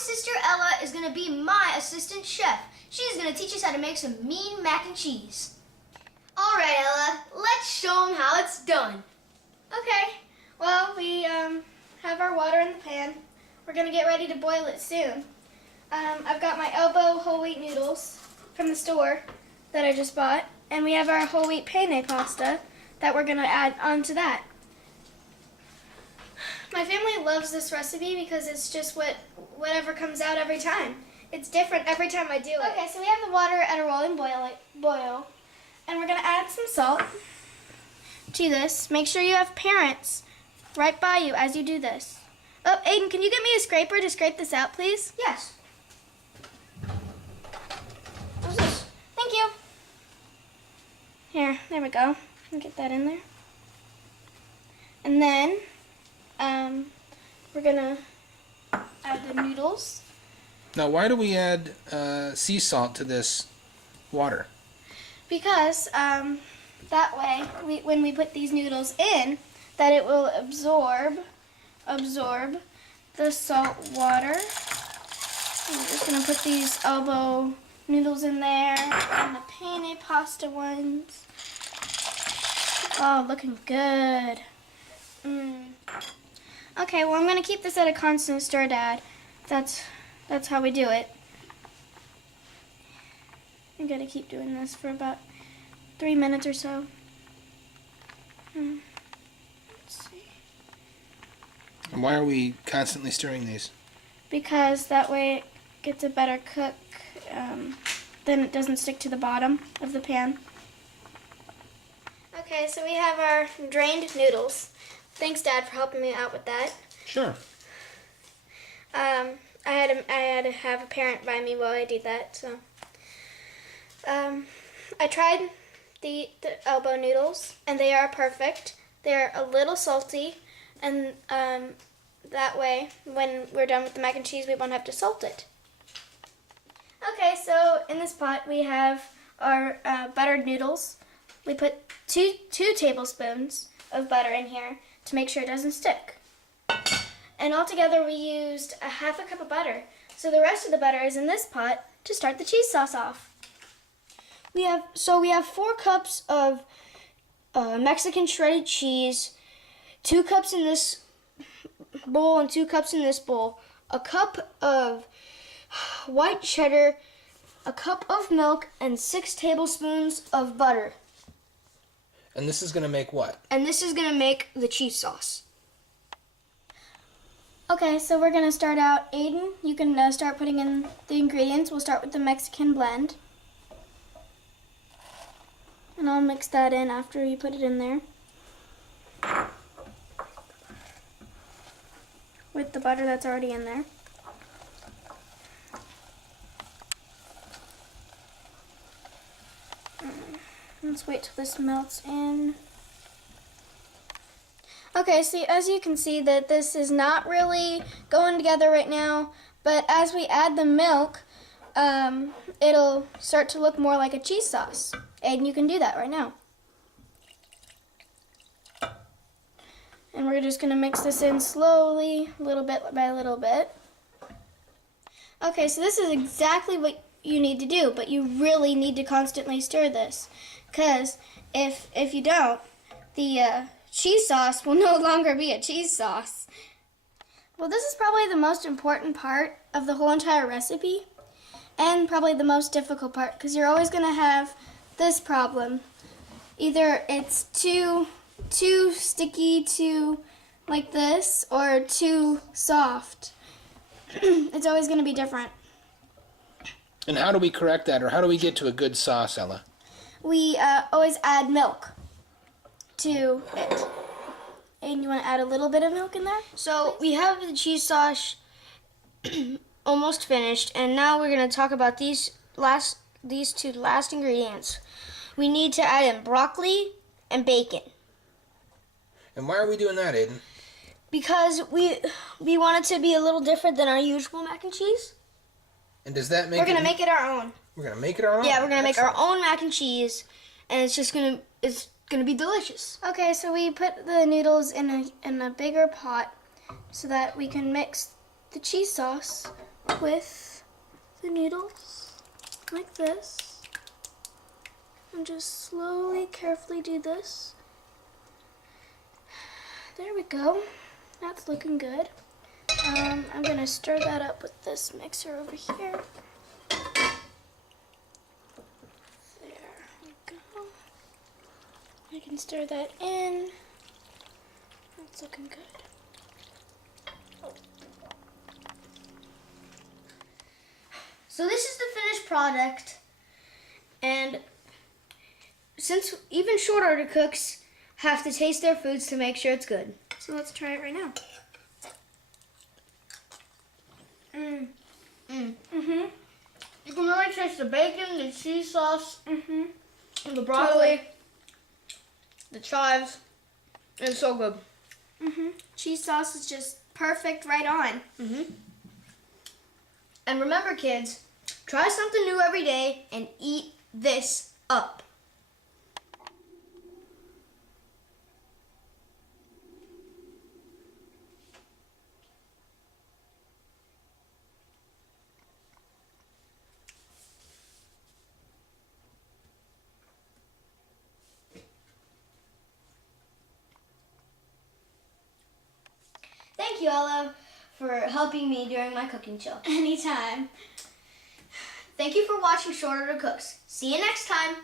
sister Ella is going to be my assistant chef. She's going to teach us how to make some mean mac and cheese. All right, Ella, let's show them how it's done. Okay, well, we have our water in the pan. We're going to get ready to boil it soon. I've got my elbow whole wheat noodles from the store that I just bought, and we have our whole wheat penne pasta that we're going to add onto that. My family loves this recipe because it's just whatever comes out every time. It's different every time I do it. Okay, so we have the water at a rolling boil, and we're going to add some salt to this. Make sure you have parents right by you as you do this. Oh, Aidan, can you get me a scraper to scrape this out, please? Yes. What's this? Thank you. Here, there we go. Get that in there. And then we're gonna add the noodles. Now, why do we add sea salt to this water? Because that way, when we put these noodles in, that it will absorb the salt water. I'm just gonna put these elbow noodles in there and the penne pasta ones. Oh, looking good. Okay, well, I'm gonna keep this at a constant stir, Dad. That's how we do it. I'm gonna keep doing this for about 3 minutes or so. Let's see. And why are we constantly stirring these? Because that way it gets a better cook. Then it doesn't stick to the bottom of the pan. Okay, so we have our drained noodles. Thanks, Dad, for helping me out with that. Sure. I had to have a parent by me while I did that. So, I tried the elbow noodles, and they are perfect. They're a little salty, and that way, when we're done with the mac and cheese, we won't have to salt it. Okay, so in this pot we have our buttered noodles. We put two tablespoons of butter in here to make sure it doesn't stick. And altogether we used a half a cup of butter. So the rest of the butter is in this pot to start the cheese sauce off. We have 4 cups of Mexican shredded cheese, 2 cups in this bowl and 2 cups in this bowl, a cup of white cheddar, a cup of milk, and 6 tablespoons of butter. And this is going to make what? And this is going to make the cheese sauce. Okay, so we're going to start out. Aidan, you can start putting in the ingredients. We'll start with the Mexican blend. And I'll mix that in after you put it in there. With the butter that's already in there. Let's wait till this melts in. Okay, so as you can see that this is not really going together right now, but as we add the milk, it'll start to look more like a cheese sauce. And you can do that right now. And we're just going to mix this in slowly, little bit by little bit. Okay, so this is exactly what you need to do, but you really need to constantly stir this. Because if you don't, the cheese sauce will no longer be a cheese sauce. Well, this is probably the most important part of the whole entire recipe, and probably the most difficult part, because you're always going to have this problem. Either it's too sticky, too like this, or too soft. It's always going to be different. And how do we correct that, or how do we get to a good sauce, Ella? We always add milk to it. And you want to add a little bit of milk in there? So we have the cheese sauce almost finished, and now we're going to talk about these two last ingredients. We need to add in broccoli and bacon. And why are we doing that, Aidan? Because we want it to be a little different than our usual mac and cheese. And does that make We're going to make it our own. We're going to make it our own? Yeah, we're going to make our own mac and cheese, and it's going to be delicious. Okay, so we put the noodles in a bigger pot so that we can mix the cheese sauce with the noodles like this. And just slowly, carefully do this. There we go. That's looking good. I'm gonna stir that up with this mixer over here. There we go. I can stir that in. That's looking good. So this is the finished product, and since even short order cooks have to taste their foods to make sure it's good. So let's try it right now. You can really taste the bacon, the cheese sauce, the broccoli, Totally. the chives. It's so good. Cheese sauce is just perfect, right on. And remember, kids, try something new every day and eat this up. Thank you, Ella, for helping me during my cooking show. Anytime. Thank you for watching Short Order Cooks. See you next time.